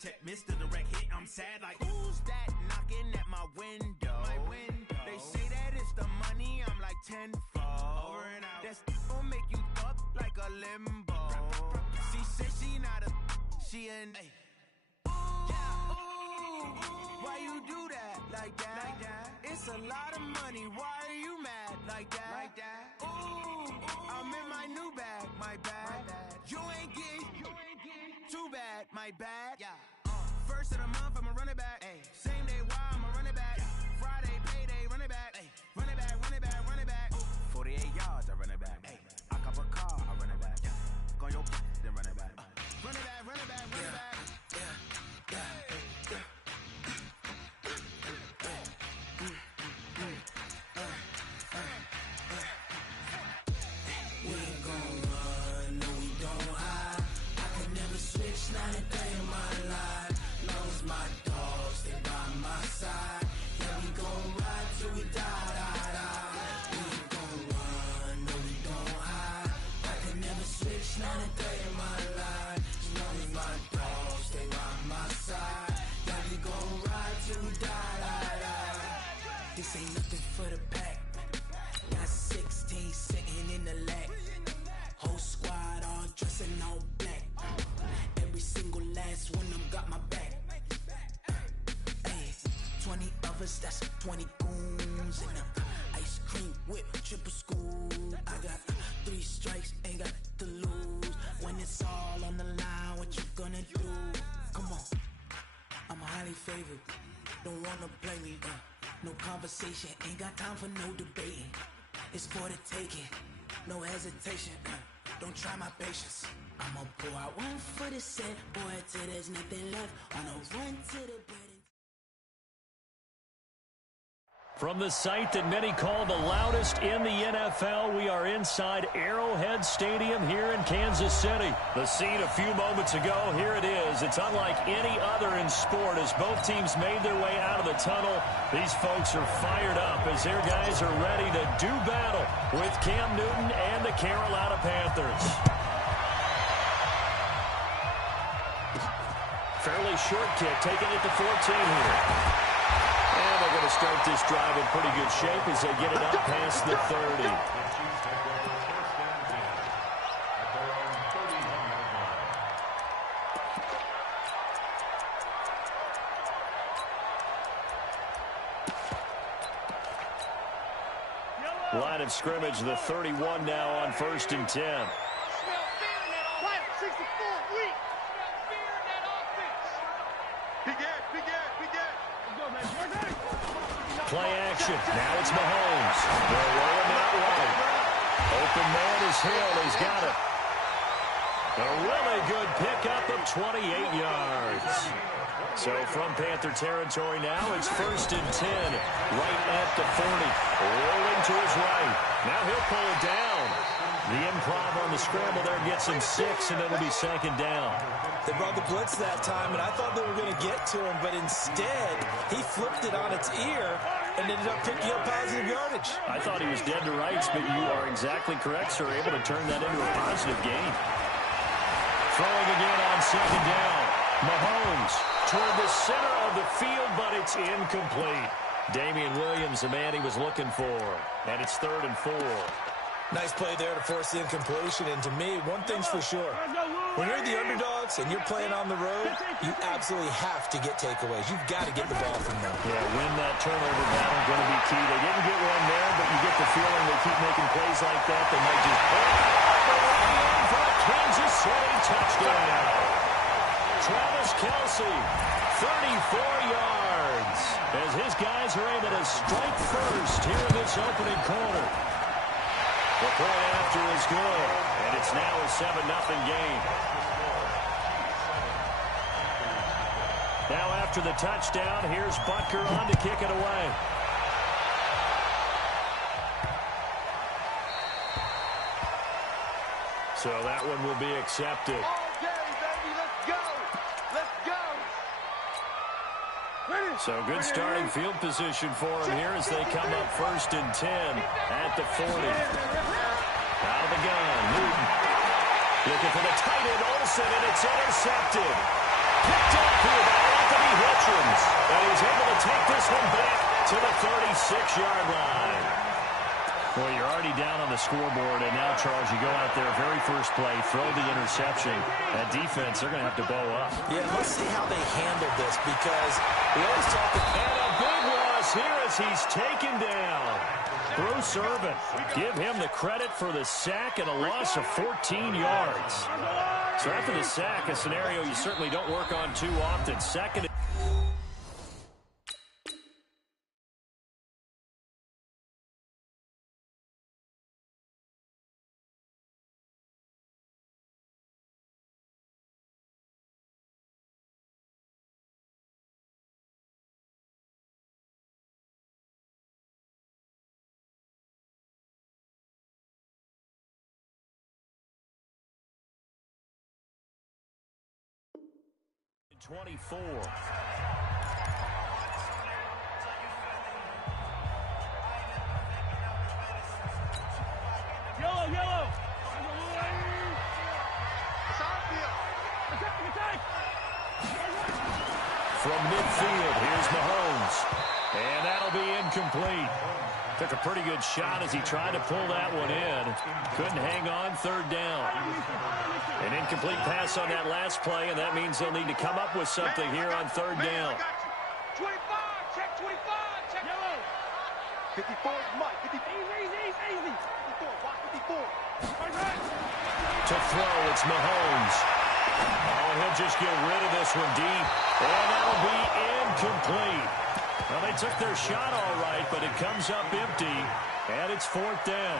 check, Mr. Direct Hit. I'm sad like, who's that knocking at my window? They say that it's the money, I'm like tenfold. Over and out. That's gon' make you up like a limbo. She said she not a, she an. Why you do that like that? It's a lot of money. Why are you mad like that? Ooh, I'm in my new bag, my bad. You ain't getting too bad, my bad. First of the month, I'ma run it back. Same day, why I'ma run it back. Friday, payday, run it back. Run it back, run it back, run it back. 48 yards, I run it back. I cop a car, I run it back. Go on your then run it back. Run it back, run it back, run it back. Not a day in my life, long as my dogs, they by my side. Yeah, we gon' ride till we die, die, die. We ain't gon' run, no we don't hide. I can never switch, not a day in my life. As long as my dogs, they by my side. Yeah, we gon' ride till we die, die, die. This ain't nothing for the pack. Got 16 sitting in the lap. Whole squad all dressing all black. Every single last one of them got my back. Hey, 20 of us, that's 20 goons. And ice cream whip, triple scoop. I got 3 strikes, ain't got to lose. When it's all on the line, what you gonna do? Come on, I'm highly favored. Don't wanna play me, no conversation. Ain't got time for no debating. It's for the taking, no hesitation. Don't try my patience. I'ma pour out one for the set, boy, till there's nothing left. On a run to the bread. From the site that many call the loudest in the NFL, we are inside Arrowhead Stadium here in Kansas City. The scene a few moments ago, here it is. It's unlike any other in sport as both teams made their way out of the tunnel. These folks are fired up as their guys are ready to do battle with Cam Newton and the Carolina Panthers. Fairly short kick, taking it to 14 here. And they're going to start this drive in pretty good shape as they get it up past the 30. Line of scrimmage, the 31 now on 1st and 10. Play action. Now it's Mahomes. They're rolling out right. Open man is Hill. He's got it. A really good pickup of 28 yards. So from Panther territory now, it's 1st and 10. Right at the 40. Rolling to his right. Now he'll pull it down. The improv on the scramble there gets him 6, and it'll be 2nd down. They brought the blitz that time, and I thought they were going to get to him, but instead, he flipped it on its ear and ended up picking up positive yardage. I thought he was dead to rights, but you are exactly correct, sir. Able to turn that into a positive gain. Throwing again on 2nd down. Mahomes toward the center of the field, but it's incomplete. Damian Williams, the man he was looking for, and it's 3rd and 4. Nice play there to force the incompletion, and to me, one thing's for sure. When you're the underdogs and you're playing on the road, you absolutely have to get takeaways. You've got to get the ball from them. Yeah, win that turnover battle going to be key. They didn't get one there, but you get the feeling they keep making plays like that. They might just pull in for a Kansas City touchdown. Travis Kelce, 34 yards, as his guys are able to strike first here in this opening quarter. The point after is good, and it's now a 7-0 game. Now after the touchdown, here's Butker on to kick it away. So that one will be accepted. Okay, baby, let's go. Let's go. So good starting field position for him here as they come up 1st and 10 at the 40. Out of the gun, Newton. Looking for the tight end, Olsen, and it's intercepted. Picked up here this one back to the 36-yard line. Well, you're already down on the scoreboard, and now, Charles, you go out there, very first play, throw the interception. That defense, they're going to have to bow up. Yeah, let's see how they handle this, because we always talk about... And a big loss here as he's taken down. Bruce Irvin, give him the credit for the sack and a loss of 14 yards. So after the sack, a scenario you certainly don't work on too often. Second. .24. Yellow. From midfield, here's Mahomes. And that'll be incomplete. Took a pretty good shot as he tried to pull that one in. Couldn't hang on, third down. An incomplete pass on that last play, and that means they'll need to come up with something here on third down. 25, check 25, check yellow. 54 is Mike, 54. Easy. 54, watch 54. To throw, it's Mahomes. Oh, and he'll just get rid of this one deep. And that'll be incomplete. Well, they took their shot all right, but it comes up empty, and it's fourth down.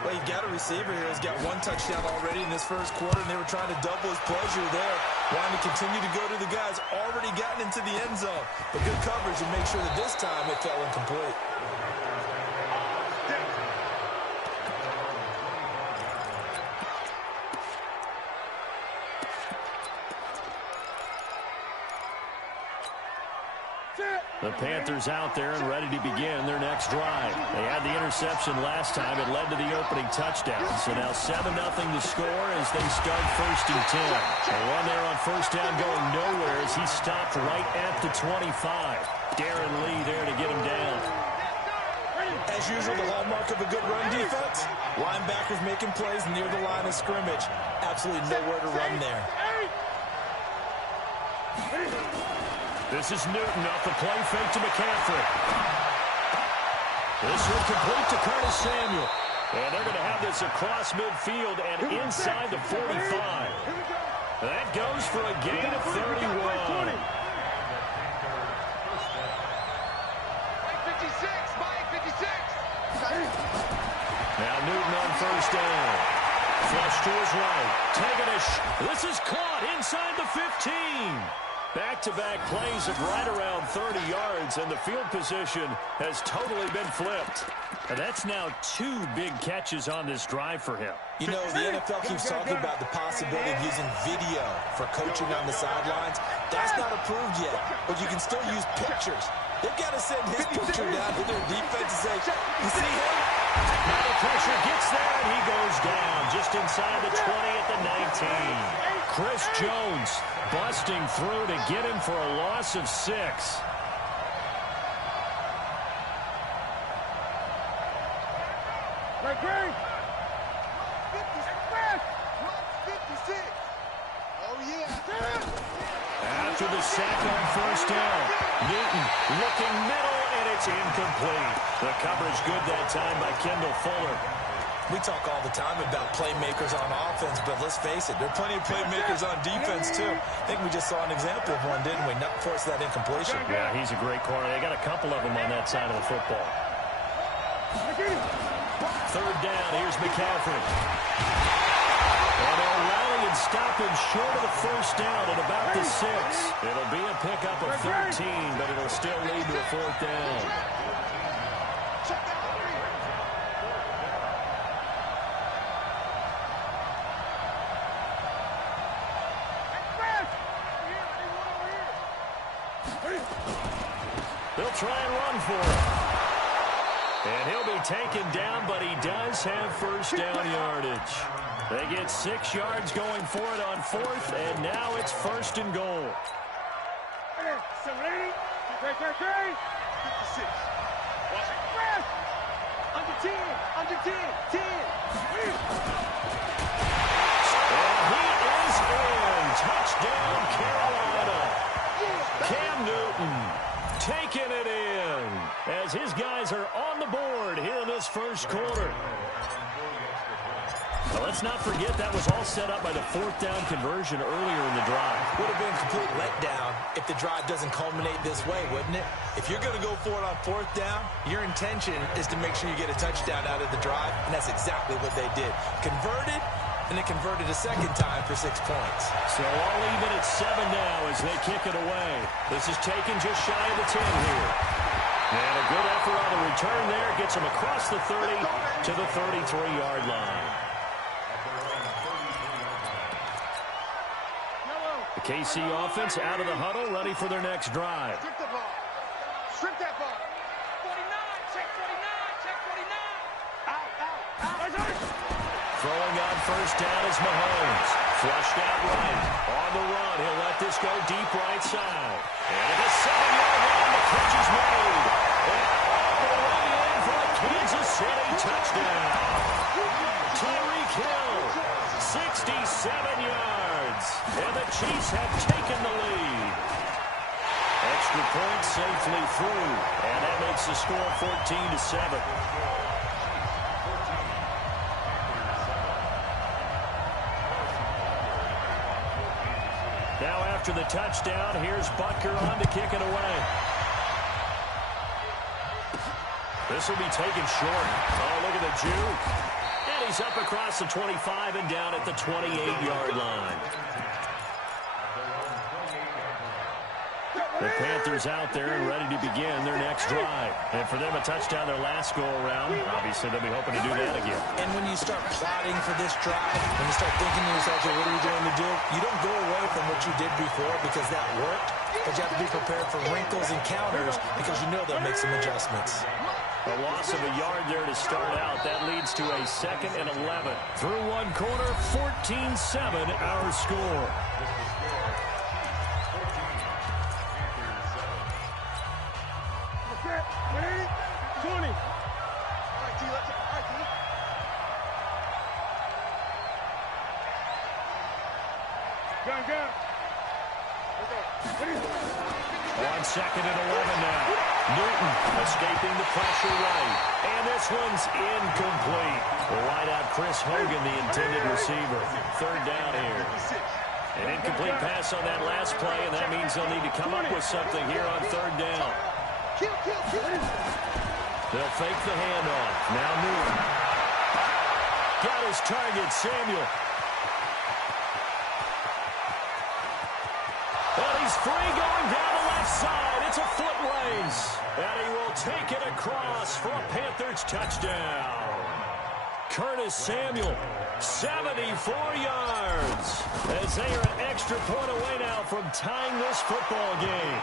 Well, you've got a receiver here who's got one touchdown already in this first quarter, and they were trying to double his pleasure there, wanting to continue to go to the guys already gotten into the end zone. But good coverage to make sure that this time it fell incomplete. The Panthers out there and ready to begin their next drive. They had the interception last time. It led to the opening touchdown. So now 7-0 to score as they start first and 10. A run there on first down going nowhere as he stopped right at the 25. Darren Lee there to get him down. As usual, the hallmark of a good run defense, linebackers making plays near the line of scrimmage. Absolutely nowhere to run there. This is Newton off the play fake to McCaffrey. This one complete to Curtis Samuel. And they're going to have this across midfield and inside the 45. That goes for a gain of 31. Mike 56. Now Newton on first down. Flush to his right. Taking a this is caught inside the 15. Back-to-back plays of right around 30 yards, and the field position has totally been flipped. And that's now 2 big catches on this drive for him. You know, the NFL keeps talking about the possibility of using video for coaching on the sidelines. That's not approved yet, but you can still use pictures. They've got to send his picture down to their defense and say, you see him? Now the pressure gets there, and he goes down just inside the 20 at the 19. Chris Jones busting through to get him for a loss of 6. Right, Greg. 56. Oh, yeah. After the sack on first down, Newton looking middle, and it's incomplete. The coverage good that time by Kendall Fuller. We talk all the time about playmakers on offense, but let's face it, there are plenty of playmakers on defense, too. I think we just saw an example of one, didn't we? Not force that incompletion. Yeah, he's a great corner. They got a couple of them on that side of the football. Third down, here's McCaffrey. And they'll rally and stop him short of the first down at about the 6. It'll be a pickup of 13, but it'll still lead to a fourth down. They'll try and run for it. And he'll be taken down, but he does have first down yardage. They get 6 yards going for it on fourth, and now it's first and goal. So ready? 56. Watch it. Under 10. Under 10. 10. And he is in. Touchdown, Carolina. Cam Newton taking it in as his guys are on the board here in this first quarter. Now, let's not forget that was all set up by the fourth down conversion earlier in the drive. Would have been a complete letdown if the drive doesn't culminate this way, wouldn't it? If you're going to go for it on fourth down, your intention is to make sure you get a touchdown out of the drive, and that's exactly what they did. Converted, and it converted a second time for 6 points. So all even at 7 now as they kick it away. This is taken just shy of the 10 here. And a good effort on the return there. Gets them across the 30 to the 33-yard line. The KC offense out of the huddle, ready for their next drive. Strip the ball. Strip that ball. 49. Check 49. Check 49. Out. Throwing on first down is Mahomes. Flushed out right. On the run, he'll let this go deep right side. And at the 7-yard line, the catch is made. And all the way in for a Kansas City touchdown. Tyreek Hill, 67 yards. And the Chiefs have taken the lead. Extra point safely through. And that makes the score 14-7. Now after the touchdown, here's Butker on to kick it away. This will be taken short. Oh, look at the juke. And he's up across the 25 and down at the 28-yard line. The Panthers out there and ready to begin their next drive. And for them, a touchdown their last go-around. Obviously, they'll be hoping to do that again. And when you start plotting for this drive, when you start thinking to yourself, what are you going to do? You don't go away from what you did before because that worked, but you have to be prepared for wrinkles and counters because you know they'll make some adjustments. A loss of a yard there to start out. That leads to a 2nd and 11. Through one quarter, 14-7 our score. Ready? 20. All right, T. Let's go. All right, T. Gun. On 2nd and 11 now. Newton escaping the pressure right. And this one's incomplete. Right out Chris Hogan, the intended receiver. 3rd down here. An incomplete pass on that last play, and that means they'll need to come up with something here on 3rd down. They'll fake the handoff. Now Newton. Got his target, Samuel. And he's free going down the left side. It's a foot race. And he will take it across for a Panthers touchdown. Curtis Samuel, 74 yards. As they are an extra point away now from tying this football game.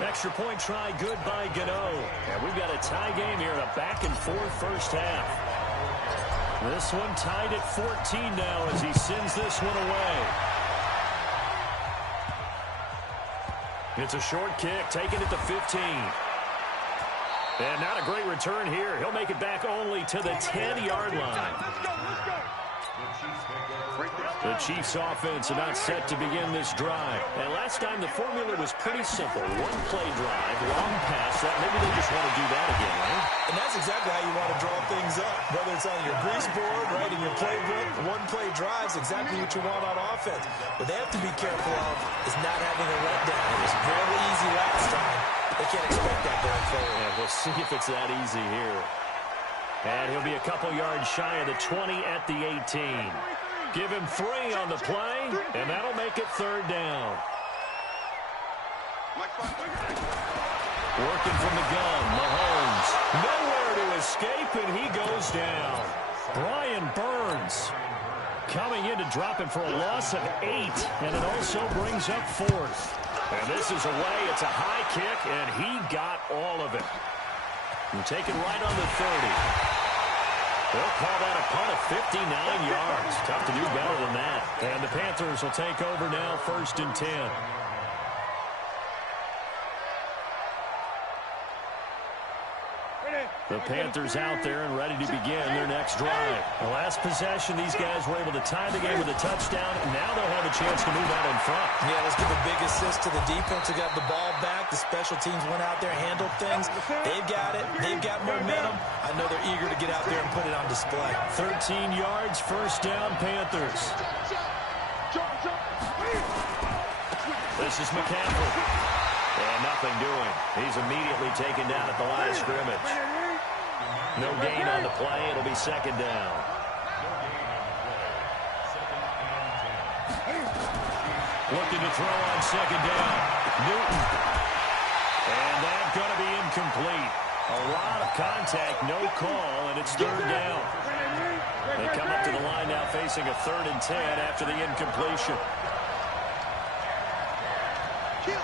Extra point try good by Gano. And we've got a tie game here in a back-and-forth first half. This one tied at 14 now as he sends this one away. It's a short kick, taken at the 15. And not a great return here. He'll make it back only to the 10-yard line. Let's go. The Chiefs offense about set to begin this drive. And last time the formula was pretty simple. One play drive, long pass. That maybe they just want to do that again, right? And that's exactly how you want to draw things up. Whether it's on your grease board, right, in your playbook, one play drives exactly what you want on offense. What they have to be careful of is not having a letdown. It was very easy last time. They can't expect that going forward. And we'll see if it's that easy here. And he'll be a couple yards shy of the 20 at the 18. Give him 3 on the play, and that'll make it 3rd down. Working from the gun, Mahomes. Nowhere to escape, and he goes down. Brian Burns coming in to drop him for a loss of 8, and it also brings up 4th. And this is away. It's a high kick, and he got all of it. And taken right on the 30. They'll call that a punt of 59 yards. Tough to do better than that. And the Panthers will take over now, 1st and 10. The Panthers out there and ready to begin their next drive. The last possession, these guys were able to tie the game with a touchdown, and now they'll have a chance to move out in front. Yeah, let's give a big assist to the defense who got the ball back. The special teams went out there, handled things. They've got it. They've got momentum. I know they're eager to get out there and put it on display. 13 yards, first down, Panthers. This is McCaffrey. And nothing doing. He's immediately taken down at the line of scrimmage. No gain on the play. It'll be second down. Looking to throw on second down. Newton. And that's going to be incomplete. A lot of contact, no call, and it's third down. They come up to the line now facing a 3rd and 10 after the incompletion. Kill.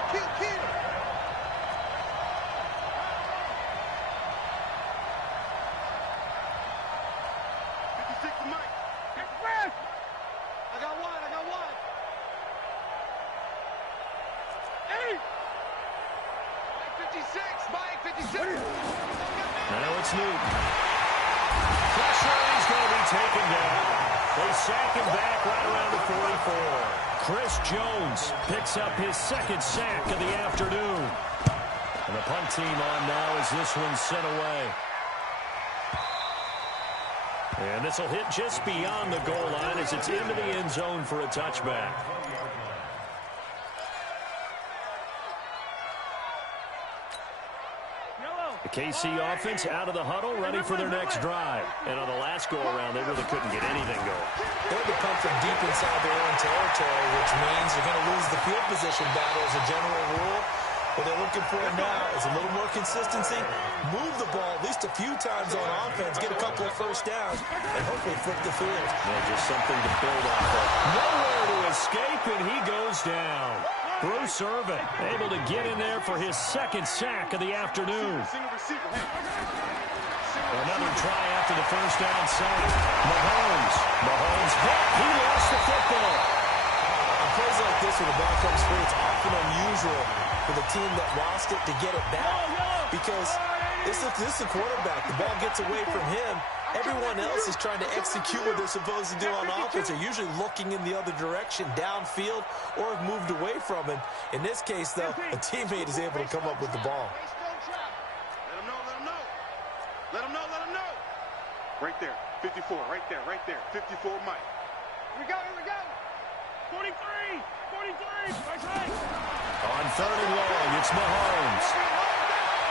56 to Mike. I got one. Hey! 56, Mike, 56. Now it's Newton. Pressure, he's going to be taken down. They sack him back right around the 44. Chris Jones picks up his 2nd sack of the afternoon. And the punt team on now as this one's sent away. And this will hit just beyond the goal line as it's into the end zone for a touchback. The KC offense out of the huddle, ready for their next drive. And on the last go-around, they really couldn't get anything going. They had to punt from deep inside their own territory, which means they're going to lose the field position battle as a general rule. What they're looking for now is a little more consistency, move the ball at least a few times on offense, get a couple of first downs, and hopefully flip the field. Yeah, just something to build off of. Nowhere to escape, and he goes down. Bruce Irvin able to get in there for his 2nd sack of the afternoon. Another try after the first down sack. Mahomes hit. He lost the football. On plays like this, when the ball comes free, it's often unusual for the team that lost it to get it back. Because this is the quarterback. The ball gets away from him. Everyone else is trying to execute what they're supposed to do on offense. They're usually looking in the other direction, downfield, or have moved away from him. In this case, though, a teammate is able to come up with the ball. Let him know. Right there, 54, right there. 54, Mike. Here we go. 43. On 3rd and long, it's Mahomes.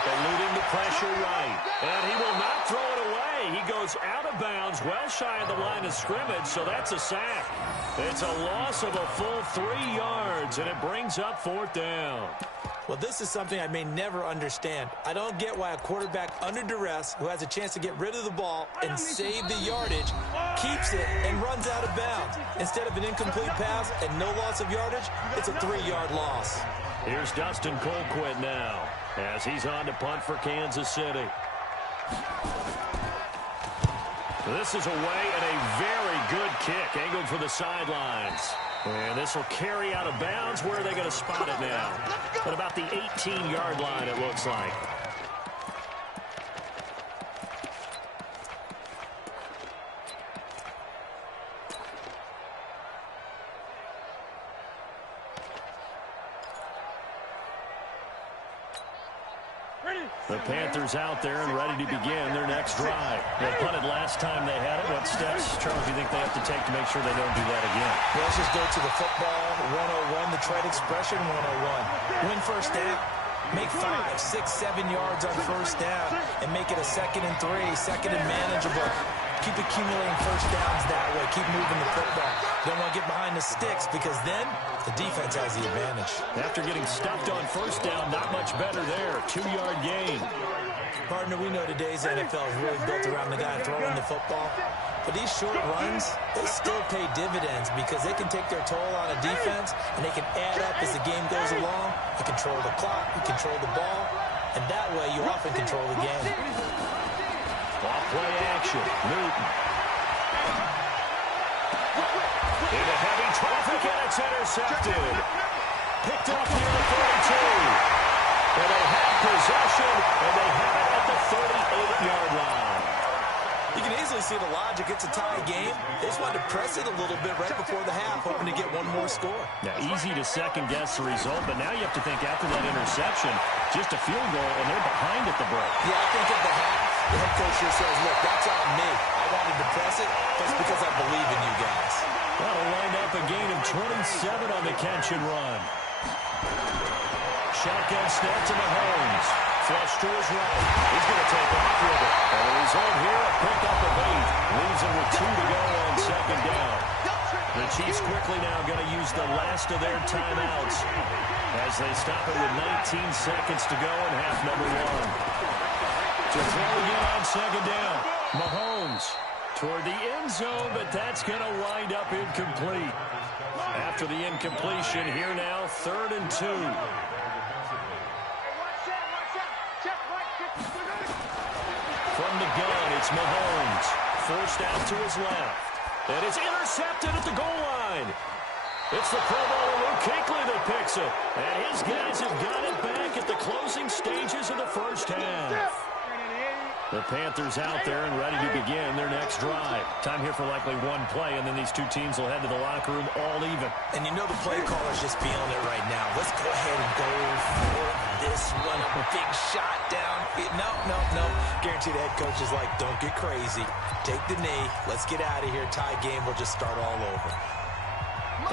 Eluding the pressure right. And he will not throw it away. He goes out of bounds, well shy of the line of scrimmage, so that's a sack. It's a loss of a full 3 yards, and it brings up 4th down. Well, this is something I may never understand. I don't get why a quarterback under duress who has a chance to get rid of the ball and save the yardage keeps it and runs out of bounds. Instead of an incomplete pass and no loss of yardage, it's a 3-yard loss. Here's Dustin Colquitt now as he's on to punt for Kansas City. This is away and a very good kick angled for the sidelines. And this will carry out of bounds. Where are they going to spot it now? At about the 18-yard line, it looks like. The Panthers out there and ready to begin their next drive. They punted last time they had it. What steps, Charles, do you think they have to take to make sure they don't do that again? Well, let's just go to the football 101, the trade expression 101. Win first down. Make 5, 6, 7 yards on first down and make it a 2nd and 3, 2nd and manageable. Keep accumulating first downs that way. Keep moving the football. Don't want to get behind the sticks because then the defense has the advantage. After getting stuffed on first down, not much better there. 2-yard gain. Partner, we know today's NFL is really built around the guy throwing the football. But these short runs, they still pay dividends because they can take their toll on a defense and they can add up as the game goes along. You control the clock, you control the ball, and that way you often control the game. Off play action. Newton. Into heavy traffic, and it's intercepted. Picked up near the 42. And they have possession, and they have it at the see the logic. It's a tie game. They just wanted to press it a little bit right before the half, hoping to get one more score. Now, easy to second-guess the result, but now you have to think after that interception, just a field goal, and they're behind at the break. Yeah, I think at the half, the head coach here says, look, that's on me. I wanted to press it just because I believe in you guys. That'll wind up a gain of 27 on the catch and run. Shotgun snap to Mahomes. Flush to his right. He's going to take off with it. And the result here, a pickup of 8. Leaves him with 2 to go on second down. The Chiefs quickly now going to use the last of their timeouts as they stop it with 19 seconds to go in half number 1. To throw again on second down. Mahomes toward the end zone, but that's going to wind up incomplete. After the incompletion, here now, 3rd and 2. From the gun, it's Mahomes. Forced out to his left. And it's intercepted at the goal line. It's the Pro Bowler Luke Kuechly that picks it. And his guys have got it back at the closing stages of the first half. The Panthers out there and ready to begin their next drive. Time here for likely one play, and then these two teams will head to the locker room all even. And you know the play caller's just feeling it right now. Let's go ahead and go for this one. A big shot down. No. Guarantee the head coach is like, don't get crazy. Take the knee. Let's get out of here. Tie game. We'll just start all over.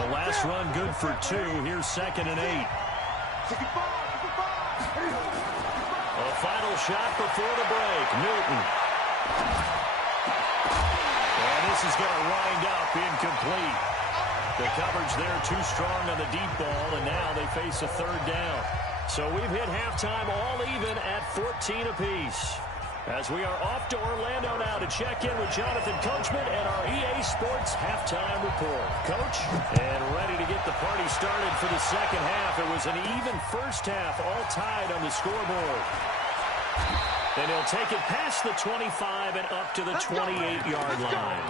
The last run good for 2. Here's 2nd and 8. A final shot before the break. Newton. And this is going to wind up incomplete. The coverage there too strong on the deep ball, and now they face a 3rd down. So we've hit halftime all even at 14 apiece. As we are off to Orlando now to check in with Jonathan Coachman and our EA Sports halftime report. Coach, and ready to get the party started for the second half. It was an even first half, all tied on the scoreboard. And he'll take it past the 25 and up to the 28-yard line.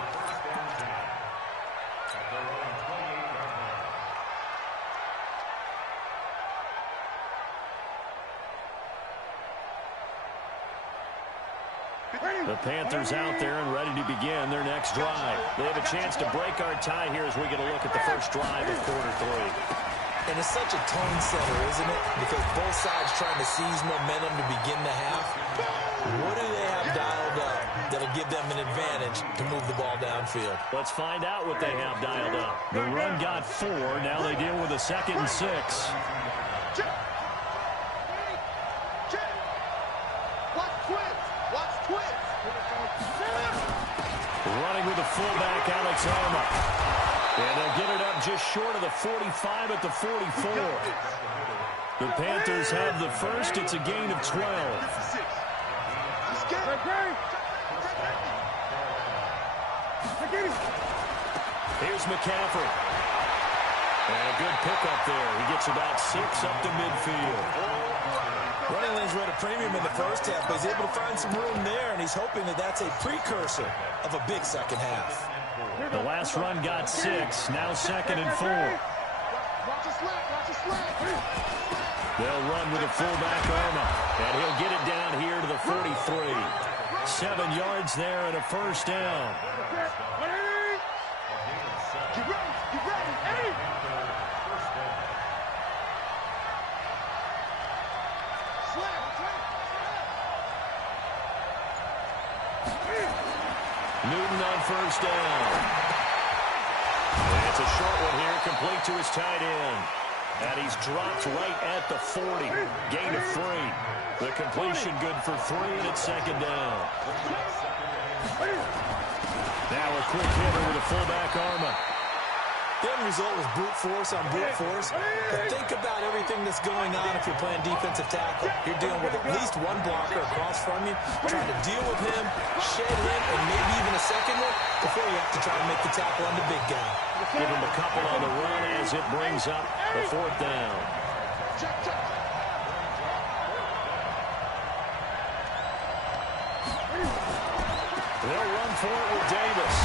The Panthers out there and ready to begin their next drive. They have a chance to break our tie here as we get a look at the first drive of quarter 3. And it's such a tone setter, isn't it? Because both sides trying to seize momentum to begin the half. What do they have dialed up that'll give them an advantage to move the ball downfield? Let's find out what they have dialed up. The run got 4. Now they deal with a 2nd and 6. Running with the fullback, Alex Arma. And they'll get it up just short of the 45 at the 44. The Panthers have the first. It's a gain of 12. Here's McCaffrey. And a good pickup there. He gets about 6 up to midfield. Running lanes were at a premium in the first half, but he's able to find some room there, and he's hoping that that's a precursor of a big second half. The last run got 6. Now 2nd and 4. They'll run with a fullback Arma, and he'll get it down here to the 43. 7 yards there and a first down. Newton on first down. And it's a short one here, complete to his tight end. And he's dropped right at the 40. Gain of 3. The completion good for 3, and it's 2nd down. Now a quick hitter with a fullback Arma. The end result was brute force on brute force. But think about everything that's going on if you're playing defensive tackle. You're dealing with at least one blocker across from you, trying to deal with him, shed him, and maybe even a second one before you have to try to make the tackle on the big guy. Give him a couple on the run as it brings up the 4th down. They'll run for it with Davis.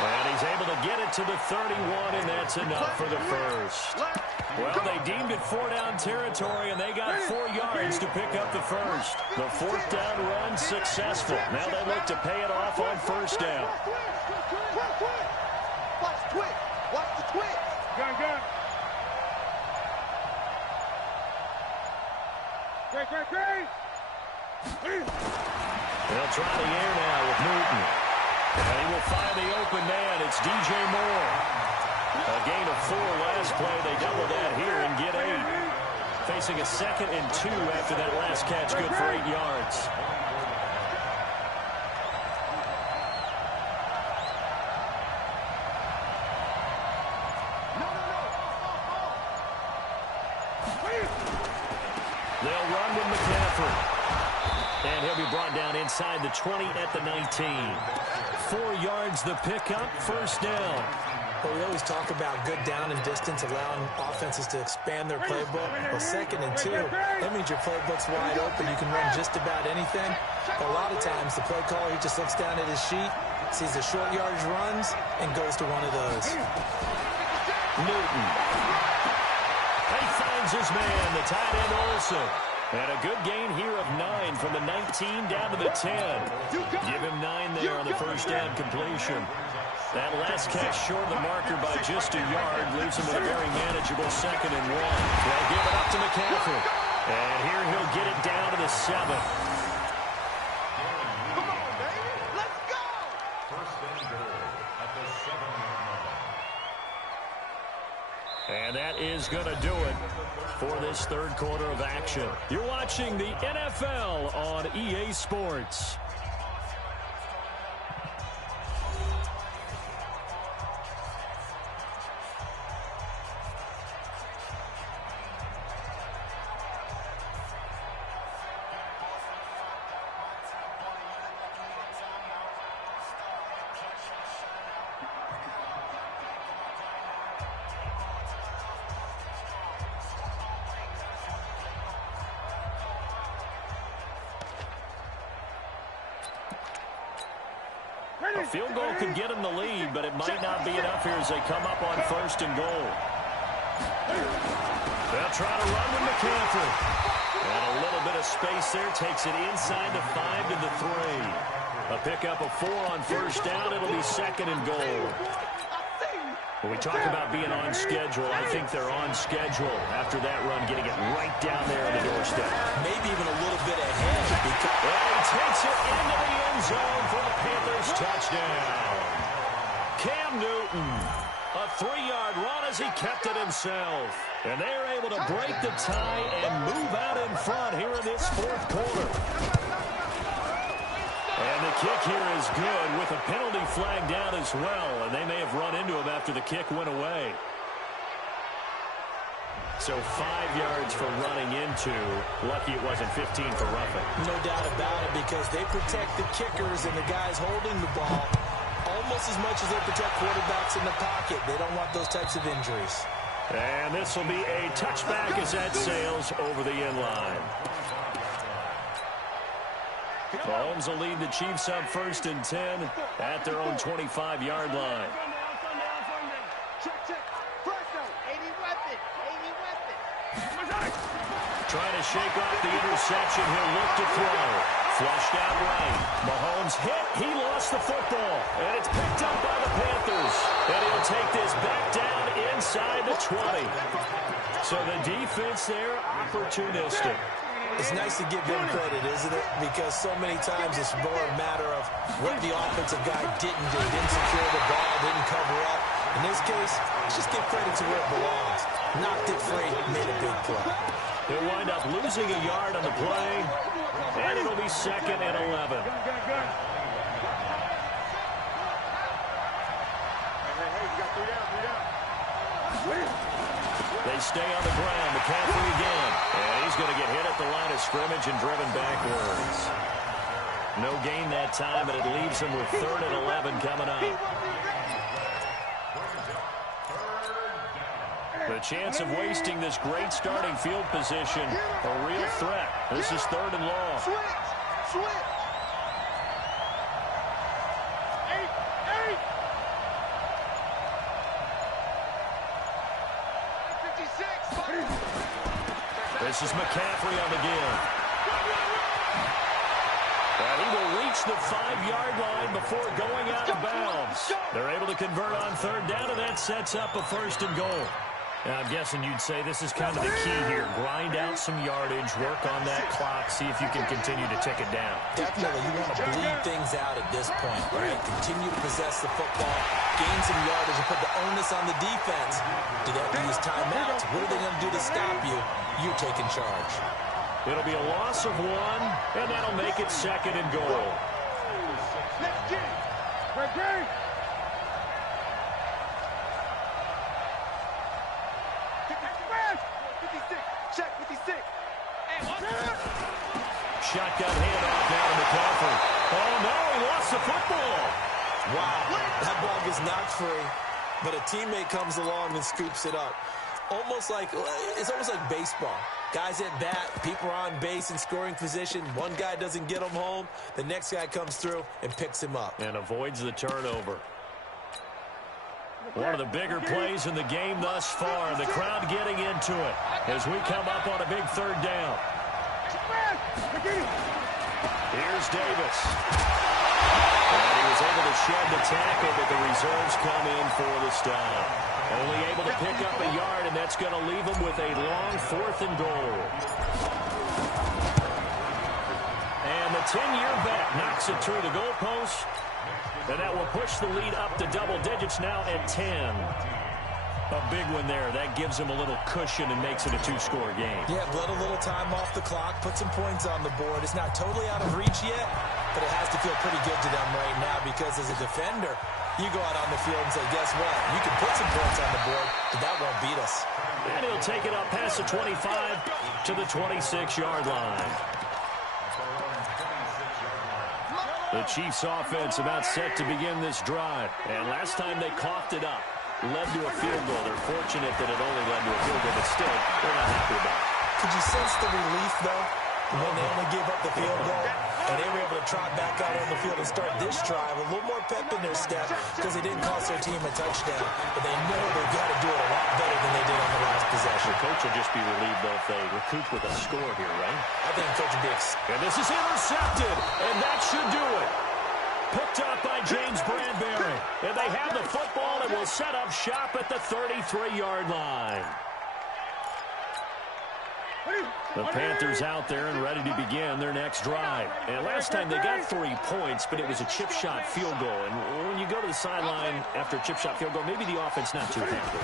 And he's able to get it to the 31, and that's enough for the first. Well, they deemed it 4-down territory, and they got 4 yards to pick up the first. The 4th down run successful. Now they look to pay it off on 1st down. Watch the twitch. Watch the twitch. Gun. Great. They'll try the air now with Newton. And he will find the open man. It's DJ Moore. A gain of 4 last play. They double that here and get 8. Facing a 2nd and 2 after that last catch. Good for 8 yards. They'll run with McCaffrey. And he'll be brought down inside the 20 at the 19. 4 yards the pickup, 1st down. Well, we always talk about good down and distance, allowing offenses to expand their playbook. Well, 2nd and 2, that means your playbook's wide open. You can run just about anything. But a lot of times, the play caller, he just looks down at his sheet, sees the short yardage runs, and goes to one of those. Newton. He finds his man, the tight end Olsen. And a good gain here of 9 from the 19 down to the 10. Give him 9 there on the 1st down completion. That last catch short of the marker by just a yard leaves him with a very manageable 2nd and 1. They'll give it up to McCaffrey. And here he'll get it down to the 7. Come on, baby. Let's go. And that is going to do it for this 3rd quarter of action. You're watching the NFL on EA Sports. A field goal could get them the lead, but it might not be enough here as they come up on 1st and goal. They'll try to run with McCaffrey. And a little bit of space there takes it inside the 5 to the 3. A pickup of 4 on 1st down. It'll be 2nd and goal. When we talk about being on schedule, I think they're on schedule after that run, getting it right down there on the doorstep. Maybe even a little bit ahead. And he takes it into the end zone for the Panthers touchdown. Cam Newton, a 3-yard run as he kept it himself. And they're able to break the tie and move out in front here in this 4th quarter. And the kick here is good with a penalty flag down as well. And they may have run into him after the kick went away. So 5 yards for running into. Lucky it wasn't 15 for roughing. No doubt about it, because they protect the kickers and the guys holding the ball almost as much as they protect quarterbacks in the pocket. They don't want those types of injuries. And this will be a touchback as that sails over the end line. Mahomes will lead the Chiefs up 1st and 10 at their own 25-yard line. Check. Fresh out. 80 weapon. Trying to shake off the interception. He'll look to throw. Flushed out right. Mahomes hit. He lost the football. And it's picked up by the Panthers. And he'll take this back down inside the 20. So the defense there, opportunistic. It's nice to give them credit, isn't it? Because so many times it's more a matter of what the offensive guy didn't do. Didn't secure the ball, didn't cover up. In this case, let's just give credit to where it belongs. Knocked it free, made a big play. He'll wind up losing a yard on the play, and it'll be 2nd and 11. They stay on the ground. McCaffrey again. And he's going to get hit at the line of scrimmage and driven backwards. No gain that time, but it leaves him with 3rd and 11 coming up. The chance of wasting this great starting field position, a real threat. This is 3rd and long. Switch. 56. This is McCaffrey on the give. And he will reach the 5-yard line before going out of bounds. They're able to convert on third down, and that sets up a 1st and goal. Now, I'm guessing you'd say this is kind of the key here. Grind out some yardage, work on that clock, see if you can continue to tick it down. Definitely. You want to bleed things out at this point, right? Continue to possess the football, gain some yardage, and put the onus on the defense. Do they have to use timeouts? What are they going to do to stop you? You're taking charge. It'll be a loss of 1, and that'll make it 2nd and goal. Let's get it. We're great. Check 56. Shotgun handoff down to McCaffrey. Oh, no, he lost the football. Wow, that ball gets knocked free, but a teammate comes along and scoops it up. It's almost like baseball. Guys at bat, people are on base in scoring position. One guy doesn't get him home. The next guy comes through and picks him up. And avoids the turnover. One of the bigger plays in the game thus far. The crowd getting into it as we come up on a big 3rd down. Here's Davis. And he was able to shed the tackle, but the reserves come in for the stop. Only able to pick up a yard, and that's going to leave him with a long 4th and goal. And the 10-year vet knocks it through the goalpost. And that will push the lead up to double digits now at 10. A big one there. That gives him a little cushion and makes it a 2-score game. Yeah, let a little time off the clock, put some points on the board. It's not totally out of reach yet, but it has to feel pretty good to them right now because as a defender, you go out on the field and say, guess what? You can put some points on the board, but that won't beat us. And he'll take it up past the 25 to the 26-yard line. The Chiefs' offense about set to begin this drive. And last time they coughed it up, led to a field goal. They're fortunate that it only led to a field goal, but still, they're not happy about it. Could you sense the relief, though, when they only gave up the field goal? And they were able to trot back out on the field and start this drive. A little more pep in their step because they didn't cost their team a touchdown. But they know they've got to do it a lot better than they did on the last possession. The coach will just be relieved, though, if they recoup with a score here, right? I think coach will be And this is intercepted, and that should do it. Picked up by James Bradbury. And they have the football and will set up shop at the 33-yard line. The Panthers out there and ready to begin their next drive. And last time they got 3 points, but it was a chip shot field goal. And when you go to the sideline after a chip shot field goal, maybe the offense not too happy.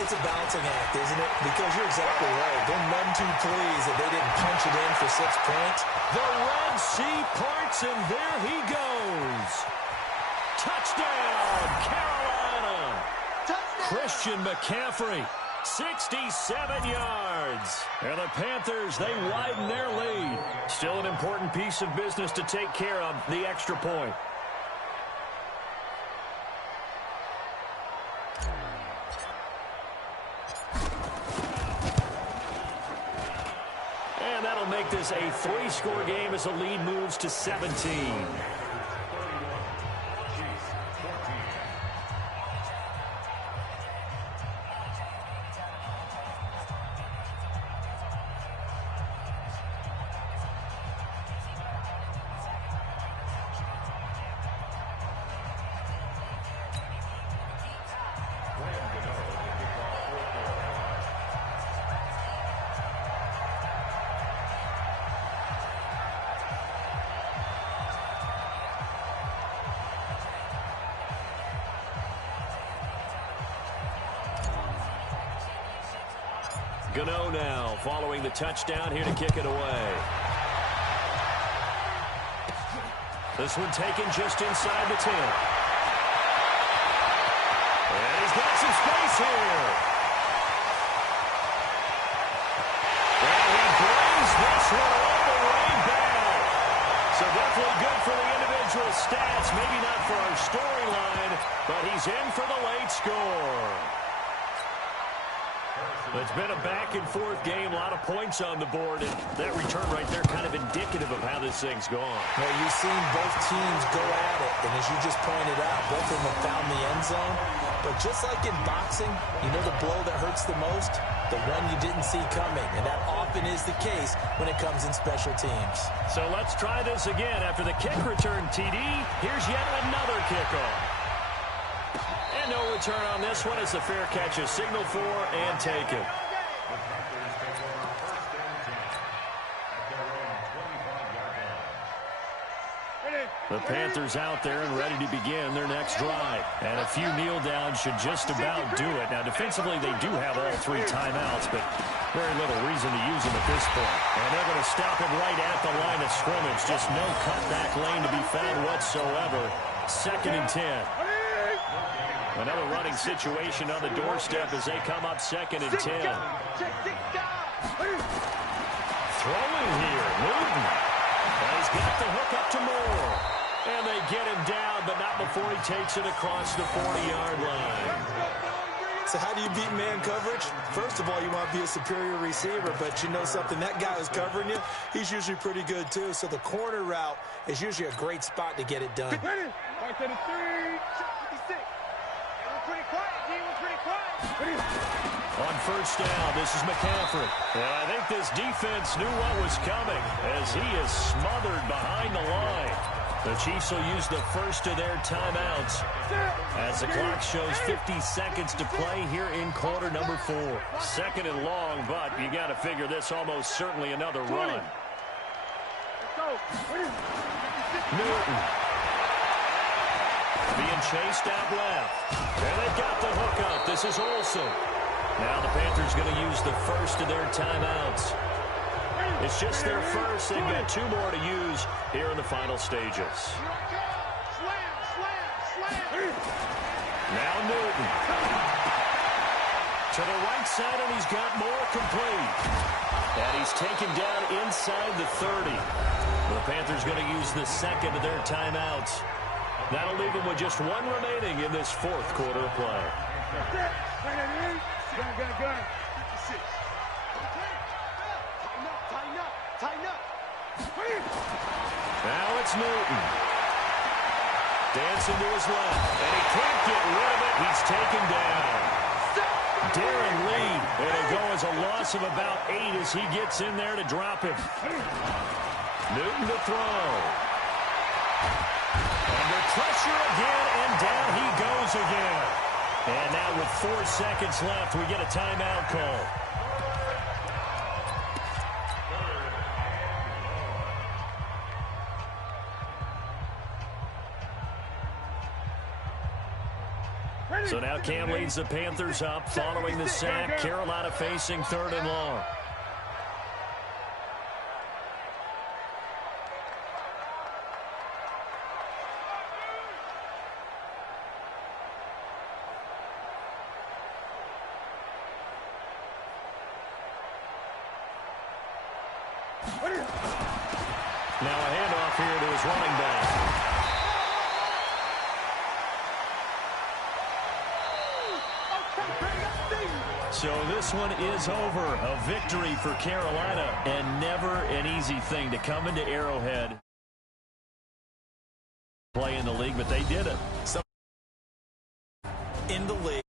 It's a balancing act, isn't it? Because you're exactly right. They're none too pleased that they didn't punch it in for 6 points. The Red Sea parts, and there he goes. Touchdown, Carolina. Touchdown. Christian McCaffrey. 67 yards. And the Panthers, they widen their lead. Still an important piece of business to take care of, the extra point. And that'll make this a 3-score game as the lead moves to 17. Gano now, following the touchdown, here to kick it away. This one taken just inside the 10. And he's got some space here. And he brings this one all the way back. So definitely good for the individual stats. Maybe not for our storyline, but he's in for the late score. It's been a back-and-forth game, a lot of points on the board, and that return right there kind of indicative of how this thing's gone. Well, you've seen both teams go at it, and as you just pointed out, both of them have found the end zone, But just like in boxing, you know the blow that hurts the most? The one you didn't see coming, and that often is the case when it comes in special teams. So let's try this again. After the kick return, TD, here's yet another kickoff. And no return on this one as the fair catch is signaled for and taken. The Panthers out there and ready to begin their next drive. And a few kneel downs should just about do it. Now, defensively, they do have all 3 timeouts, but very little reason to use them at this point. And they're going to stop it right at the line of scrimmage. Just no cutback lane to be found whatsoever. 2nd and 10. Another running situation on the doorstep as they come up 2nd and 10. Throwing here, Newton. And he's got the hook up to Moore. And they get him down, but not before he takes it across the 40-yard line. So how do you beat man coverage? First of all, you want to be a superior receiver, but you know something, that guy who's covering you, he's usually pretty good too. So the corner route is usually a great spot to get it done. On first down, this is McCaffrey. And I think this defense knew what was coming as he is smothered behind the line. The Chiefs will use the first of their timeouts as the clock shows 50 seconds to play here in quarter number 4. 2nd and long, but you got to figure this almost certainly another run. Newton. Being chased out left. And they've got the hook up. This is Olsen. Now the Panthers going to use the first of their timeouts. It's just their first. They've got 2 more to use here in the final stages. Now Newton. To the right side, and he's got more complete. And he's taken down inside the 30. The Panthers going to use the second of their timeouts. That'll leave them with just 1 remaining in this 4th quarter of play. Now it's Newton. Dancing to his left. And he can't get rid of it. He's taken down. Darren Lee. It'll go as a loss of about 8 as he gets in there to drop him. Newton to throw. Under pressure again, and down he goes again. And now with 4 seconds left, we get a timeout call. So now Cam leads the Panthers up following the sack. Carolina facing 3rd and long. Now a handoff here to his running back. So this one is over. A victory for Carolina, and never an easy thing to come into Arrowhead. Play in the league, but they did it. In the league.